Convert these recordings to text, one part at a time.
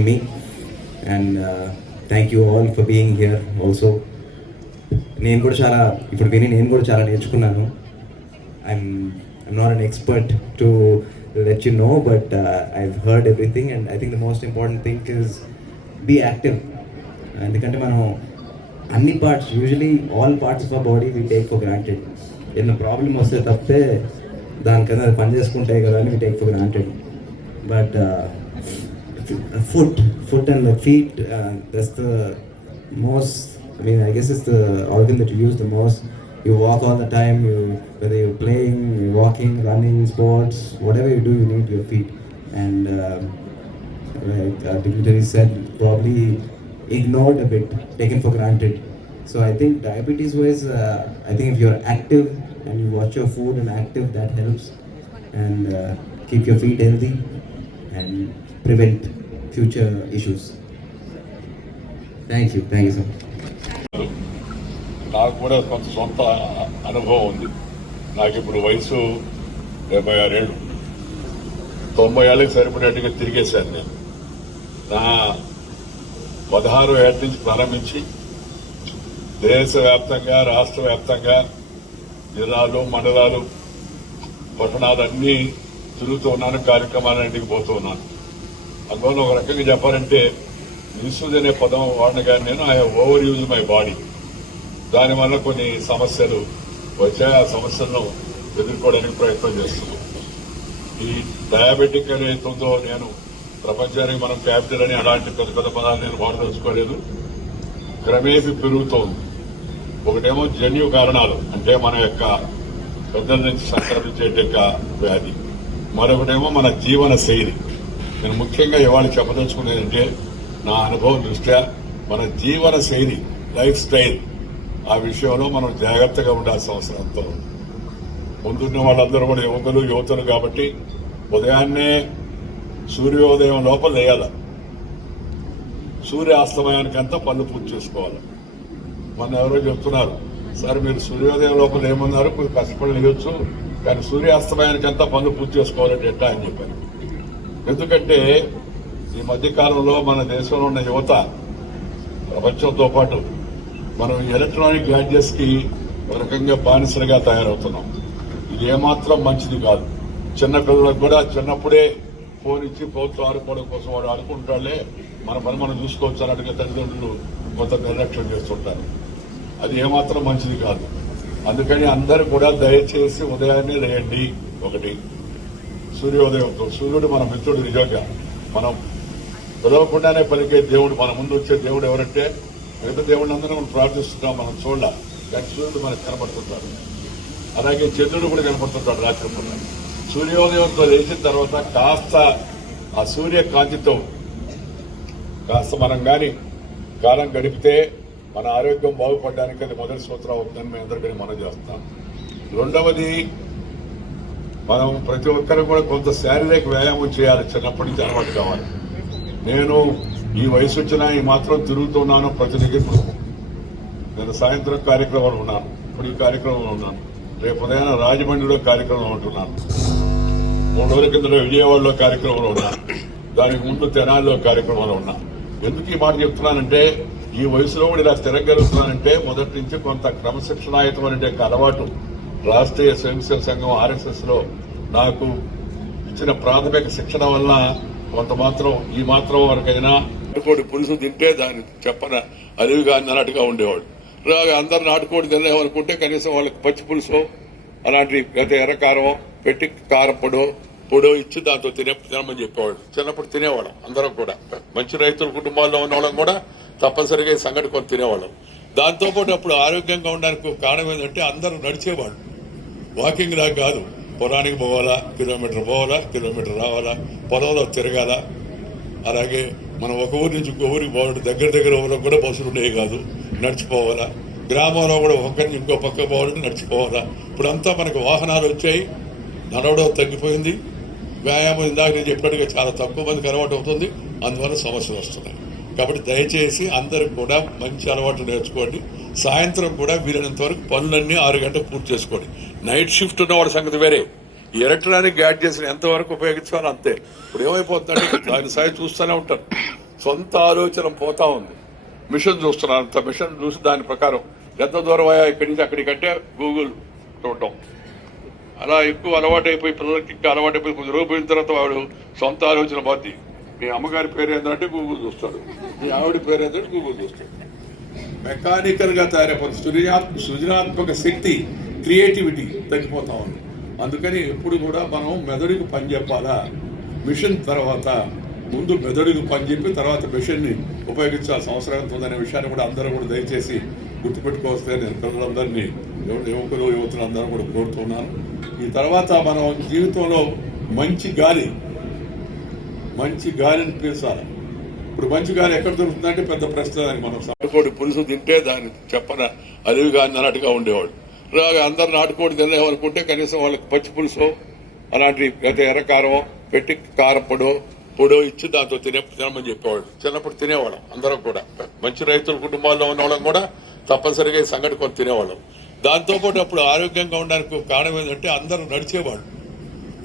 me. And uh, thank you all for being here also. నేను కూడా చాలా ఇప్పుడు విని నేను కూడా చాలా నేర్చుకున్నాను. I'm I'm not an expert to let you know but I heard everything and I think the most important thing is be active ఎందుకంటే మనం అన్ని parts usually all parts of a body we take for granted ఏదైనా problem వస్తే తప్పితే దానికన్నా అది పని చేసుకుంటాయి కదా అని we take for granted but foot, foot and the feet, uh, that's the most, I mean, I guess it's the organ that you use the most. You walk all the time, you, whether you're playing, you're walking, running, sports, whatever you do, you need your feet. And uh, like uh, dignitary said, probably ignored a bit, taken for granted. So I think diabetes wise, uh, I think if you're active and you watch your food and active, that helps. And uh, keep your feet healthy and prevent future issues. Thank you thank you sir నాకు కూడా కొంత సొంత అనుభవం ఉంది. నాకు ఇప్పుడు వయసు డెబ్బై ఆరేళ్ళు. తొంభై ఏళ్ళకి సరిపడేట్టుగా తిరిగేశాను నేను. నా పదహారు ఏళ్ళ నుంచి ప్రారంభించి దేశవ్యాప్తంగా రాష్ట్ర వ్యాప్తంగా జిల్లాలు మండలాలు పట్టణాలు అన్నీ తిరుగుతూ ఉన్నాను కార్యక్రమాలన్నింటికి పోతూ ఉన్నాను. అందువల్ల ఒక రకంగా చెప్పాలంటే మిస్యూజ్ అనే పదం వాడిన కానీ నేను I overuse my body. దానివల్ల కొన్ని సమస్యలు వచ్చాయి. ఆ సమస్యలను ఎదుర్కోవడానికి ప్రయత్నం చేస్తున్నాం. ఈ డయాబెటిక్ అనే నేను ప్రపంచానికి మనం క్యాపిటల్ అని అలాంటి పెద్ద పెద్ద పదాలు నేను వాడదలుచుకోలేదు. క్రమేపీ పెరుగుతోంది. ఒకటేమో జన్యు కారణాలు అంటే మన యొక్క పెద్దల నుంచి సంక్రమించే యొక్క వ్యాధి. మరొకటేమో మన జీవన శైలి. నేను ముఖ్యంగా ఇవాళ చెప్పదలుచుకునేదంటే నా అనుభవం దృష్ట్యా మన జీవన శైలి లైఫ్ స్టైల్ ఆ విషయంలో మనం జాగ్రత్తగా ఉండాల్సిన అవసరంతో ఉంది. ముందున్న వాళ్ళందరూ కూడా యువకులు యువతులు కాబట్టి ఉదయాన్నే సూర్యోదయం లోపల లేయాల. సూర్యాస్తమయానికంతా పళ్ళు పూర్తి చేసుకోవాలి. మొన్న ఎవరో చెప్తున్నారు సార్ మీరు సూర్యోదయం లోపల ఏమన్నారు కొంచెం కష్టపడి లేయొచ్చు కానీ సూర్యాస్తమయానికంతా పనులు పూర్తి చేసుకోవాలంటే ఎట్టా? అని చెప్పారు. ఎందుకంటే ఈ మధ్యకాలంలో మన దేశంలో ఉన్న యువత ప్రపంచంతో పాటు మనం ఎలక్ట్రానిక్ గ్యాడ్జెట్స్కి ఒక రకంగా బానిసలుగా తయారవుతున్నాం. ఇది ఏమాత్రం మంచిది కాదు. చిన్న పిల్లలకు కూడా చిన్నప్పుడే ఫోన్ ఇచ్చి ఫోన్తో ఆడుకోవడం కోసం వాడు ఆడుకుంటాడే మన పని మనం చూసుకోవచ్చు అన్నట్టుగా తల్లిదండ్రులు కొంత నిర్లక్ష్యం చేస్తుంటారు. అది ఏమాత్రం మంచిది కాదు. అందుకని అందరూ కూడా దయచేసి ఉదయాన్నే లేయండి. ఒకటి. సూర్యోదయంతో సూర్యుడు మన మిత్రుడు నిజంగా. మనం పిలవకుండానే పలికే దేవుడు మన ముందు వచ్చే దేవుడు ఎవరంటే మిగతా దేవుడిని అందరూ మనం ప్రార్థిస్తున్నాం మనం చూడాల. కానీ సూర్యుడు మనకు కనపడుతుంటాడు. అలాగే చంద్రుడు కూడా కనపడుతుంటాడు రాత్రి పూట. సూర్యోదయంతో లేచిన తర్వాత కాస్త ఆ సూర్యకాంతితో కాస్త మనం కానీ కాలం గడిపితే మన ఆరోగ్యం బాగుపడడానికి అది మొదటి సూత్రం అవుతుందని మేము అందరికీ మనం చేస్తాం. రెండవది మనం ప్రతి ఒక్కరు కూడా కొంత శారీరక వ్యాయామం చేయాలి. చిన్నప్పటి నుంచి అలవాటు కావాలి. నేను ఈ వయసు వచ్చినా ఈ మాత్రం తిరుగుతున్నాను ప్రతినిధి నేను సాయంత్రం కార్యక్రమాలు ఉన్నాను. ఇప్పుడు ఈ కార్యక్రమంలో ఉన్నాను. రేపు ఉదయం రాజమండ్రిలో కార్యక్రమం ఉంటున్నాను. మూడు రోజుల కింద విజయవాడలో కార్యక్రమంలో ఉన్నాను. దానికి ముందు తెనాలిలో కార్యక్రమాలు ఉన్నా ఎందుకు ఈ మాట చెప్తున్నానంటే ఈ వయసులో కూడా ఇలా తిరగలుగుతున్నానంటే మొదటి నుంచి కొంత క్రమశిక్షణాయుతమైన యొక్క అలవాటు రాష్ట్రీయ స్వయంసేవ సంఘం ఆర్ఎస్ఎస్లో నాకు ఇచ్చిన ప్రాథమిక శిక్షణ వల్ల కొంత మాత్రం ఈ మాత్రం వరకైనా నాటుకోడి పులుసు తింటే దాన్ని చెప్పన అరివిగా అన్నట్టుగా ఉండేవాడు. రాగా అందరు నాటుకోడి తినేవారనుకుంటే కనీసం వాళ్ళకి పచ్చి పులుసు అలాంటి గత ఎర్రకారం పెట్టి కారం పొడో పొడో ఇచ్చి దాంతో తినే తినమని చెప్పేవాడు. చిన్నప్పుడు తినేవాళ్ళం అందరం కూడా. మంచి రైతుల కుటుంబాల్లో ఉన్న వాళ్ళం కూడా తప్పనిసరిగా సంఘటన సంగటి కొని తినేవాళ్ళం. దాంతో పాటు అప్పుడు ఆరోగ్యంగా ఉండడానికి కారణం ఏంటంటే అందరూ నడిచేవాళ్ళు. వాకింగ్ లాగా కాదు. పొలానికి పోవాలా కిలోమీటర్ పోవాలా కిలోమీటర్ రావాలా పొలంలో తిరగాల. అలాగే మనం ఒక ఊరి నుంచి ఇంకో ఊరికి పోవాలంటే దగ్గర దగ్గర ఊరికి కూడా బస్సులు ఉండేవి కాదు. నడిచిపోవాలా. గ్రామంలో కూడా ఒకరిని నుంచి ఇంకో పక్క పోవాలంటే నడిచిపోవాలా. ఇప్పుడంతా మనకు వాహనాలు వచ్చాయి. నడవడం తగ్గిపోయింది. వ్యాయామం ఇందాక నేను చెప్పినట్టుగా చాలా తక్కువ మందికి అలవాటు అవుతుంది. అందువల్ల సమస్యలు వస్తున్నాయి. కాబట్టి దయచేసి అందరూ కూడా మంచి అలవాట్లు నేర్చుకోండి. సాయంత్రం కూడా వీలైనంత వరకు పనులన్నీ ఆరు గంటలు పూర్తి చేసుకోండి. నైట్ షిఫ్ట్ ఉన్నవాడి సంగతి వేరే. ఎలక్ట్రానిక్ గ్యాడ్జెట్స్ ఎంతవరకు ఉపయోగించాలో అంతే. ఇప్పుడు ఏమైపోతుందంటే దాని సాయి చూస్తూనే ఉంటారు. సొంత ఆలోచన పోతా ఉంది. మిషన్ చూస్తున్నారు అంత. మిషన్ చూసి దాని ప్రకారం ఎంత దూరం అయ్యా ఇక్కడి నుంచి అక్కడికంటే గూగుల్ చూడటం. అలా ఎక్కువ అలవాటైపోయి పిల్లలకి ఇంకా అలవాటైపోయి కొద్ది రోజులు పోయిన తర్వాత వాడు సొంత ఆలోచన పోద్ది మీ అమ్మగారి పేరు ఏంటంటే గూగుల్ చూస్తాడు. మీ ఆవిడ పేరు ఏంటంటే గూగుల్ చూస్తాడు. మెకానికల్గా తయారైపోతుంది. సృజనాత్మ సృజనాత్మక శక్తి క్రియేటివిటీ తగ్గిపోతా ఉంది. అందుకని ఎప్పుడు కూడా మనం మెదడుకు పని చెప్పాలా? మిషన్ తర్వాత ముందు మెదడుకు పని చెప్పి తర్వాత మిషన్ని ఉపయోగించాల్సిన అవసరం ఎంత ఉందనే విషయాన్ని కూడా అందరూ కూడా దయచేసి గుర్తుపెట్టుకోవస్తే నేను పిల్లలందరినీ యువకులు యువతులు అందరూ కూడా కోరుతున్నాను. ఈ తర్వాత మనం జీవితంలో మంచి గాలి మంచి గాలిని పీల్చాలి. ఇప్పుడు మంచి గాలి ఎక్కడ దొరుకుతుందంటే పెద్ద ప్రశ్న దానికి మనం నాటుకోడి పులుసు తింటే దాన్ని చెప్పన అలివిగా అన్నట్టుగా ఉండేవాడు. అందరు నాటుకోడి తినేవాలనుకుంటే కనీసం వాళ్ళకి పచ్చి పులుసు అలాంటి గత ఎర్రకారం పెట్టి కారం పొడో పొడో ఇచ్చి దాంతో తినే తినమని చెప్పేవాళ్ళు. చిన్నప్పుడు తినేవాళ్ళం అందరం కూడా. మంచి రైతుల కుటుంబాల్లో ఉన్నవాళ్ళం కూడా తప్పనిసరిగా ఈ సంగటి కొని తినేవాళ్ళం. దాంతో పాటు అప్పుడు ఆరోగ్యంగా ఉండడానికి కారణం ఏంటంటే అందరూ నడిచేవాళ్ళు.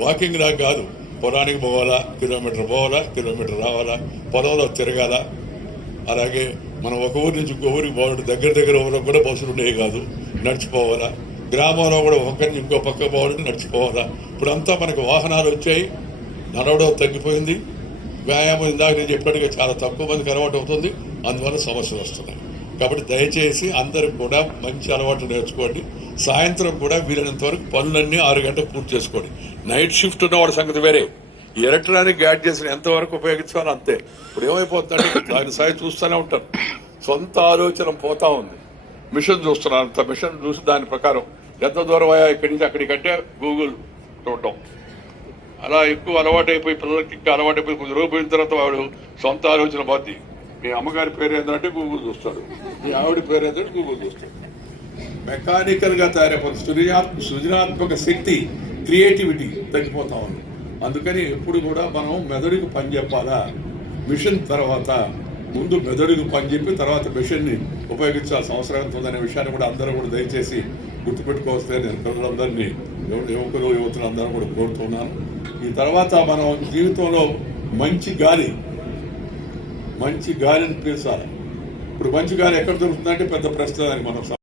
వాకింగ్ లాగా కాదు. పొలానికి పోవాలా కిలోమీటర్ పోవాలా కిలోమీటర్ రావాలా పొలంలో తిరగాల. అలాగే మనం ఒక ఊరి నుంచి ఇంకో ఊరికి పోవాలంటే దగ్గర దగ్గర ఊరికి కూడా బస్సులు ఉండేవి కాదు. నడిచిపోవాలా? గ్రామంలో కూడా ఒక ఇంకో పక్క పోవాలంటే నడిచిపోవాలా? ఇప్పుడంతా మనకు వాహనాలు వచ్చాయి. నడవడం తగ్గిపోయింది. వ్యాయామం ఇందాక నేను చెప్పినట్టుగా చాలా తక్కువ మందికి అలవాటు అవుతుంది. అందువల్ల సమస్యలు వస్తున్నాయి. కాబట్టి దయచేసి అందరూ కూడా మంచి అలవాట్లు నేర్చుకోండి. సాయంత్రం కూడా వీలైనంత వరకు పనులన్నీ ఆరు గంటలకు పూర్తి చేసుకోండి. నైట్ షిఫ్ట్ ఉన్నవాడి సంగతి వేరే. ఎలక్ట్రానిక్ గ్యాడ్జెట్స్ ఎంతవరకు ఉపయోగించాలో అంతే. ఇప్పుడు ఏమైపోతుందంటే దాని సాయి చూస్తూనే ఉంటారు. సొంత ఆలోచన పోతా ఉంది. మిషన్ చూస్తున్నారు. అంత మిషన్ చూసి దాని ప్రకారం ఎంత దూరం అయ్యా ఇక్కడి నుంచి అక్కడికంటే గూగుల్ చూడటం. అలా ఎక్కువ అలవాటైపోయి పిల్లలకి ఇంకా అలవాటు అయిపోయి కొద్ది రోజులు పోయిన తర్వాత వాడు సొంత ఆలోచన బాధ్యత మీ అమ్మగారి పేరు ఏంటంటే గూగుల్ చూస్తాడు. మీ ఆవిడ పేరు ఏంటంటే గూగుల్ చూస్తాడు. మెకానికల్గా తయారైపోతుంది. సృజనాత్మ సృజనాత్మక శక్తి క్రియేటివిటీ తగ్గిపోతా ఉంది. అందుకని ఎప్పుడు కూడా మనం మెదడుకు పని చెప్పాలా? మిషన్ తర్వాత ముందు మెదడుకు పని చెప్పి తర్వాత మిషన్ ఉపయోగించాల్సిన అవసరం ఎంత ఉందనే విషయాన్ని కూడా అందరూ కూడా దయచేసి గుర్తుపెట్టుకోవస్తే నేను పిల్లలందరినీ యువకులు యువతులు అందరూ కూడా కోరుతున్నాను. ఈ తర్వాత మనం జీవితంలో మంచి గాలి మంచి గాలిని పీల్చాలి. ఇప్పుడు మంచి గాలి ఎక్కడ దొరుకుతుందంటే పెద్ద ప్రశ్న దానికి మనం